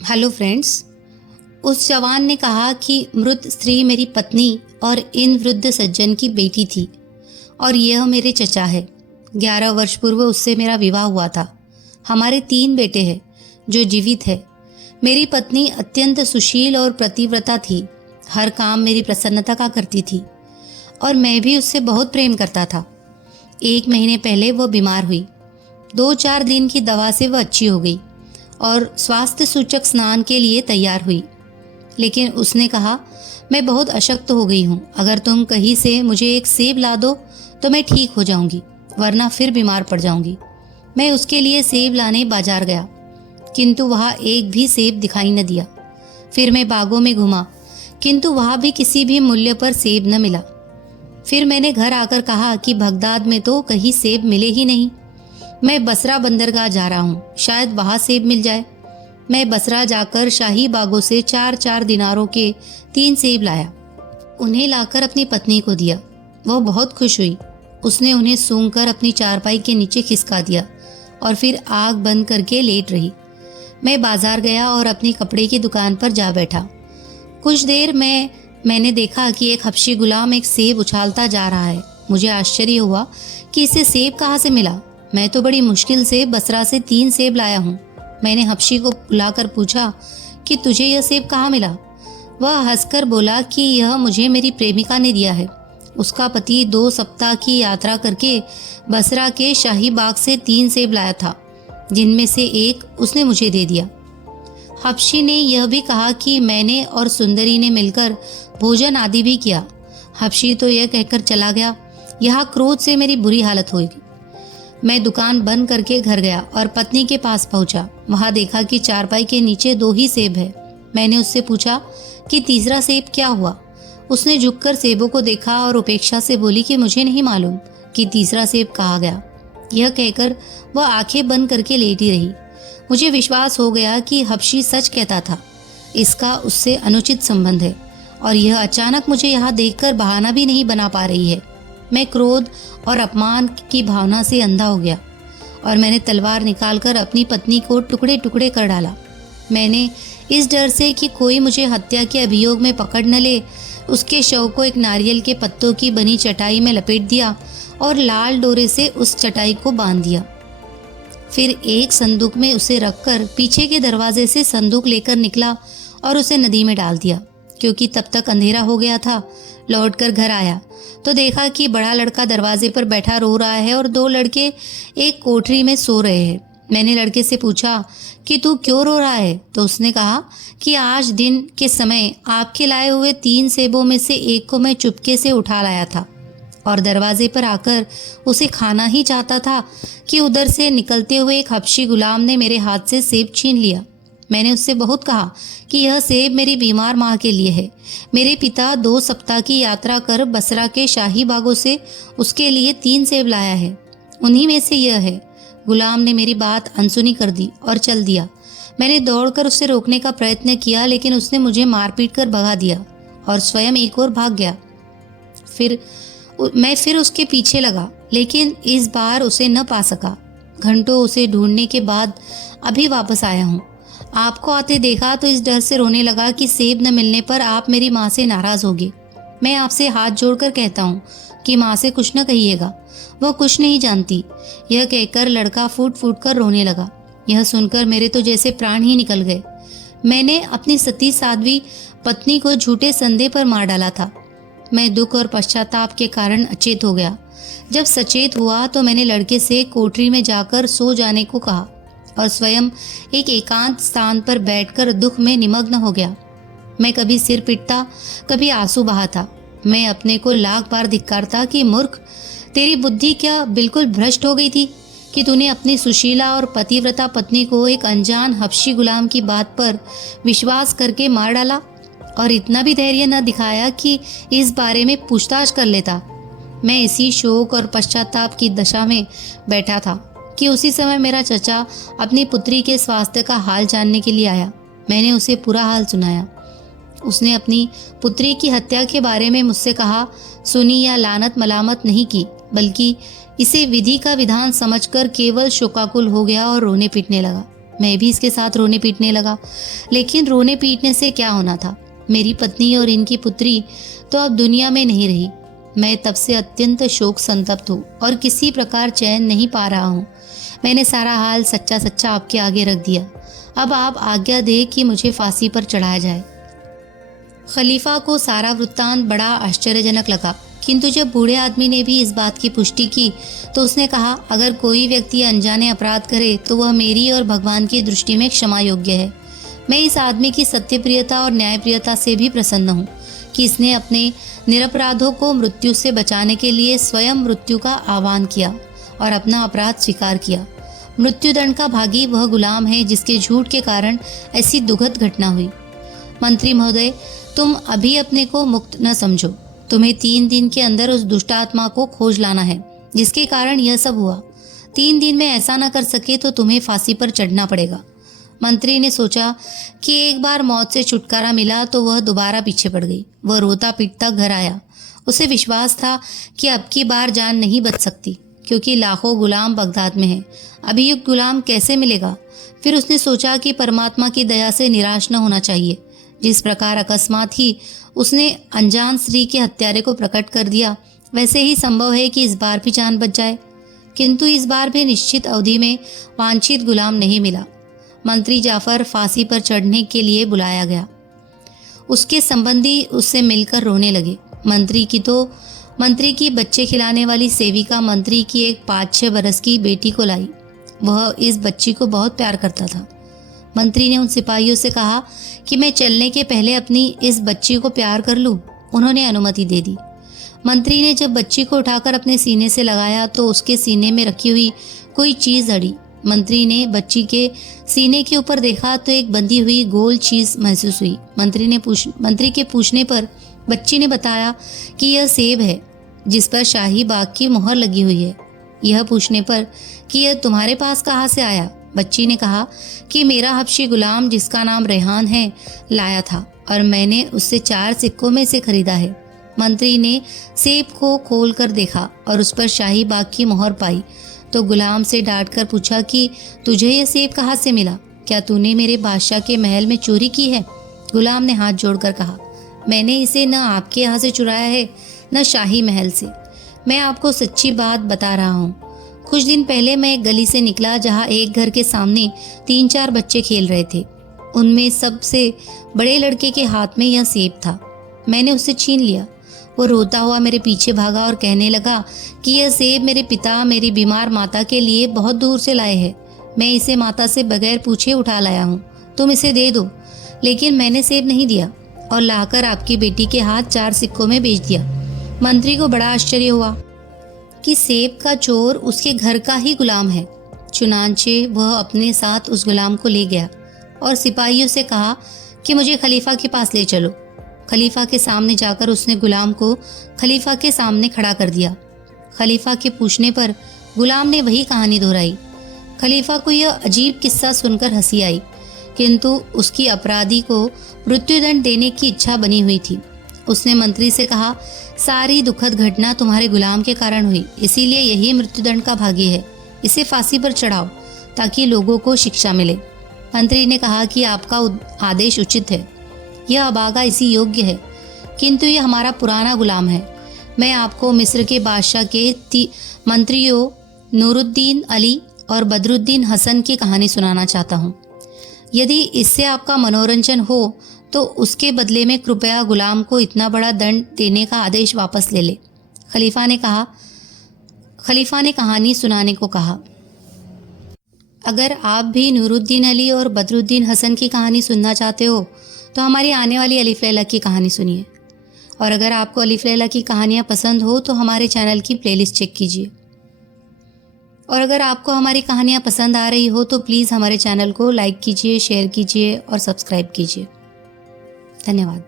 Hello friends. उस जवान ने कहा कि मृत स्त्री मेरी पत्नी और इन वृद्ध सज्जन की बेटी थी और यह मेरे चचा है। 11 वर्ष पूर्व उससे मेरा विवाह हुआ था। हमारे 3 बेटे हैं जो जीवित है। मेरी पत्नी अत्यंत सुशील और प्रतिव्रता थी। हर काम मेरी प्रसन्नता का करती थी और मैं भी उससे बहुत प्रेम करता था। 1 महीने पहले वह बीमार हुई। 2-4 दिन की दवा से वह अच्छी हो गई और स्वास्थ्य सूचक स्नान के लिए तैयार हुई। लेकिन उसने कहा, मैं बहुत अशक्त हो गई हूँ। अगर तुम कहीं से मुझे एक सेब ला दो तो मैं ठीक हो जाऊंगी, वरना फिर बीमार पड़ जाऊंगी। मैं उसके लिए सेब लाने बाजार गया, किंतु वहाँ एक भी सेब दिखाई न दिया। फिर मैं बागों में घूमा, किंतु वहाँ भी किसी भी मूल्य पर सेब न मिला। फिर मैंने घर आकर कहा कि बगदाद में तो कहीं सेब मिले ही नहीं। मैं बसरा बंदरगाह जा रहा हूँ, शायद वहाँ सेब मिल जाए। मैं बसरा जाकर शाही बागों से 4-4 दिनारों के 3 सेब लाया। उन्हें लाकर अपनी पत्नी को दिया। वह बहुत खुश हुई। उसने उन्हें सूंघकर अपनी चारपाई के नीचे खिसका दिया और फिर आग बंद करके लेट रही। मैं बाजार गया और अपनी कपड़े की दुकान पर जा बैठा। कुछ देर में मैंने देखा कि एक हबशी गुलाम एक सेब उछालता जा रहा है। मुझे आश्चर्य हुआ कि इसे सेब कहाँ से मिला। मैं तो बड़ी मुश्किल से बसरा से 3 सेब लाया हूँ। मैंने हबशी को बुलाकर पूछा कि तुझे यह सेब कहाँ मिला। वह हंसकर बोला कि यह मुझे मेरी प्रेमिका ने दिया है। उसका पति 2 सप्ताह की यात्रा करके बसरा के शाही बाग से 3 सेब लाया था, जिनमें से एक उसने मुझे दे दिया। हबशी ने यह भी कहा कि मैंने और सुंदरी ने मिलकर भोजन आदि भी किया। हबशी तो यह कहकर चला गया। यहाँ क्रोध से मेरी बुरी हालत होगी। मैं दुकान बंद करके घर गया और पत्नी के पास पहुंचा। वहां देखा कि चारपाई के नीचे 2 ही सेब है। मैंने उससे पूछा कि तीसरा सेब क्या हुआ। उसने झुककर सेबों को देखा और उपेक्षा से बोली कि मुझे नहीं मालूम कि तीसरा सेब कहाँ गया। यह कहकर वह आंखें बंद करके लेटी रही। मुझे विश्वास हो गया कि हबशी सच कहता था। इसका उससे अनुचित संबंध है और यह अचानक मुझे यहाँ देखकर बहाना भी नहीं बना पा रही है। मैं क्रोध और अपमान की भावना से अंधा हो गया और मैंने तलवार निकालकर अपनी पत्नी को टुकड़े टुकड़े कर डाला। मैंने इस डर से कि कोई मुझे हत्या के अभियोग में पकड़ न ले, उसके शव को एक नारियल के पत्तों की बनी चटाई में लपेट दिया और लाल डोरे से उस चटाई को बांध दिया। फिर एक संदूक में उसे रखकर पीछे के दरवाजे से संदूक लेकर निकला और उसे नदी में डाल दिया। क्योंकि तब तक अंधेरा हो गया था, लौटकर घर आया तो देखा कि बड़ा लड़का दरवाजे पर बैठा रो रहा है और 2 लड़के एक कोठरी में सो रहे हैं। मैंने लड़के से पूछा कि तू क्यों रो रहा है, तो उसने कहा कि आज दिन के समय आपके लाए हुए 3 सेबों में से एक को मैं चुपके से उठा लाया था और दरवाजे पर आकर उसे खाना ही चाहता था कि उधर से निकलते हुए एक हबशी गुलाम ने मेरे हाथ से सेब छीन लिया। मैंने उससे बहुत कहा कि यह सेब मेरी बीमार माँ के लिए है। मेरे पिता 2 सप्ताह की यात्रा कर बसरा के शाही बागों से उसके लिए 3 सेब लाया है, उन्हीं में से यह है। गुलाम ने मेरी बात अनसुनी कर दी और चल दिया। मैंने दौड़कर उसे रोकने का प्रयत्न किया, लेकिन उसने मुझे मारपीट कर भगा दिया और स्वयं एक ओर भाग गया। मैं फिर उसके पीछे लगा, लेकिन इस बार उसे न पा सका। घंटों उसे ढूंढने के बाद अभी वापस आया हूँ। आपको आते देखा तो इस डर से रोने लगा कि सेब न मिलने पर आप मेरी माँ से नाराज होगी। मैं आपसे हाथ जोड़कर कहता हूँ कि माँ से कुछ न कहिएगा, वह कुछ नहीं जानती। यह कहकर लड़का फूट फूट कर रोने लगा। यह सुनकर मेरे तो जैसे प्राण ही निकल गए। मैंने अपनी सती साध्वी पत्नी को झूठे संदेह पर मार डाला था। मैं दुख और पश्चाताप के कारण अचेत हो गया। जब सचेत हुआ तो मैंने लड़के से कोठरी में जाकर सो जाने को कहा और स्वयं एक एकांत स्थान पर बैठकर दुख में निमग्न हो गया। मैं कभी सिर पीटता, कभी आंसू बहाता। मैं अपने को लाख बार धिक्कारता कि मूर्ख, तेरी बुद्धि क्या बिल्कुल भ्रष्ट हो गई थी कि तूने अपनी सुशीला और पतिव्रता पत्नी को एक अनजान हबशी गुलाम की बात पर विश्वास करके मार डाला और इतना भी धैर्य न दिखाया कि इस बारे में पूछताछ कर लेता। मैं इसी शोक और पश्चाताप की दशा में बैठा था कि उसी समय मेरा चचा अपनी पुत्री के स्वास्थ्य का हाल जानने के लिए आया। मैंने उसे पूरा हाल सुनाया। उसने अपनी पुत्री की हत्या के बारे में मुझसे कहा सुनी या लानत मलामत नहीं की, बल्कि इसे विधि का विधान समझकर केवल शोकाकुल हो गया और रोने पीटने लगा। मैं भी इसके साथ रोने पीटने लगा। लेकिन रोने पीटने से क्या होना था? मेरी पत्नी और इनकी पुत्री तो अब दुनिया में नहीं रही। मैं तब से अत्यंत शोक संतप्त हूँ और किसी प्रकार चैन नहीं पा रहा हूँ। मैंने सारा हाल सच्चा सच्चा आपके आगे रख दिया। अब आप आज्ञा दे कि मुझे फांसी पर चढ़ाया जाए। खलीफा को सारा वृत्तांत बड़ा आश्चर्यजनक लगा, किंतु जब बूढ़े आदमी ने भी इस बात की पुष्टि की तो उसने कहा, अगर कोई व्यक्ति अनजाने अपराध करे तो वह मेरी और भगवान की दृष्टि में क्षमा योग्य है। मैं इस आदमी की सत्यप्रियता और न्यायप्रियता से भी प्रसन्न हूँ कि इसने अपने निरपराधों को मृत्यु से बचाने के लिए स्वयं मृत्यु का आह्वान किया और अपना अपराध स्वीकार किया। मृत्युदंड का भागी वह गुलाम है जिसके झूठ के कारण ऐसी दुखद घटना हुई। मंत्री महोदय, तुम अभी अपने को मुक्त न समझो। तुम्हें 3 दिन के अंदर उस दुष्ट आत्मा को खोज लाना है जिसके कारण यह सब हुआ। 3 दिन में ऐसा न कर सके तो तुम्हें फांसी पर चढ़ना पड़ेगा। मंत्री ने सोचा कि एक बार मौत से छुटकारा मिला तो वह दोबारा पीछे पड़ गई। वह रोता पीटता घर आया। उसे विश्वास था कि अब की बार जान नहीं बच सकती, क्योंकि लाखों गुलाम बगदाद में हैं। अभियुक्त गुलाम कैसे मिलेगा? फिर उसने सोचा कि परमात्मा की दया से निराश न होना चाहिए। जिस प्रकार अकस्मात ही उसने अनजान स्त्री के हत्यारे को प्रकट कर दिया, वैसे ही संभव है कि इस बार भी जान बच जाए। किंतु इस बार भी निश्चित अवधि में वांछित गुलाम नहीं मिला। मंत्री जाफर फांसी पर चढ़ने के लिए बुलाया गया। उसके संबंधी उससे मिलकर रोने लगे। मंत्री की बच्चे खिलाने वाली सेविका मंत्री की एक 5-6 बरस की बेटी को लाई। वह इस बच्ची को बहुत प्यार करता था। मंत्री ने उन सिपाहियों से कहा कि मैं चलने के पहले अपनी इस बच्ची को प्यार कर लूं। उन्होंने अनुमति दे दी। मंत्री ने जब बच्ची को उठाकर अपने सीने से लगाया तो उसके सीने में रखी हुई कोई चीज़ अड़ी। मंत्री ने बच्ची के सीने के ऊपर देखा तो एक बंधी हुई गोल चीज़ महसूस हुई। मंत्री के पूछने पर बच्ची ने बताया कि यह सेब है जिस पर शाही बाग की मुहर लगी हुई है। यह पूछने पर कि यह तुम्हारे पास कहाँ से आया, बच्ची ने कहा कि मेरा हबशी गुलाम जिसका नाम रेहान है लाया था और मैंने उससे 4 सिक्कों में से खरीदा है। मंत्री ने सेब को खोल कर देखा और उस पर शाही बाग की मोहर पाई तो गुलाम से डांट कर पूछा कि तुझे यह सेब कहाँ से मिला? क्या तूने मेरे बादशाह के महल में चोरी की है? गुलाम ने हाथ जोड़कर कहा, मैंने इसे न आपके यहाँ से चुराया है न शाही महल से। मैं आपको सच्ची बात बता रहा हूँ। कुछ दिन पहले मैं एक गली से निकला जहाँ एक घर के सामने 3-4 बच्चे खेल रहे थे। उनमें सबसे बड़े लड़के के हाथ में यह सेब था। मैंने उसे छीन लिया। वो रोता हुआ मेरे पीछे भागा और कहने लगा कि यह सेब मेरे पिता मेरी बीमार माता के लिए बहुत दूर से लाए हैं। मैं इसे माता से बगैर पूछे उठा लाया हूँ, तुम इसे दे दो। लेकिन मैंने सेब नहीं दिया और लाकर आपकी बेटी के हाथ 4 सिक्कों में बेच दिया। मंत्री को बड़ा आश्चर्य हुआ कि सेब का चोर उसके घर का ही गुलाम है। चुनांचे वह अपने साथ उस गुलाम को ले गया और सिपाहियों से कहा कि मुझे खलीफा के पास ले चलो। खलीफा के सामने जाकर उसने गुलाम को खलीफा के सामने खड़ा कर दिया। खलीफा के पूछने पर गुलाम ने वही कहानी दोहराई। खलीफा को यह अजीब किस्सा सुनकर हंसी आई, किंतु उसकी अपराधी को मृत्युदंड देने की इच्छा बनी हुई थी। उसने मंत्री से कहा, सारी दुखद घटना तुम्हारे गुलाम के कारण हुई, इसीलिए यही मृत्युदंड का भागी है। इसे फांसी पर चढ़ाओ ताकि लोगों को शिक्षा मिले। मंत्री ने कहा कि आपका आदेश उचित है, यह अभागा इसी योग्य है, किंतु यह हमारा पुराना गुलाम है। मैं आपको मिस्र के बादशाह के मंत्रियों नूरुद्दीन अली और बदरुद्दीन हसन की कहानी सुनाना चाहता हूँ। यदि इससे आपका मनोरंजन हो तो उसके बदले में कृपया गुलाम को इतना बड़ा दंड देने का आदेश वापस ले ले। खलीफा ने कहानी सुनाने को कहा। अगर आप भी नूरुद्दीन अली और बदरुद्दीन हसन की कहानी सुनना चाहते हो तो हमारी आने वाली अलिफ लैला की कहानी सुनिए। और अगर आपको अलिफ लैला की कहानियाँ पसंद हो तो हमारे चैनल की प्लेलिस्ट चेक कीजिए। और अगर आपको हमारी कहानियाँ पसंद आ रही हो तो प्लीज़ हमारे चैनल को लाइक कीजिए, शेयर कीजिए और सब्सक्राइब कीजिए। धन्यवाद।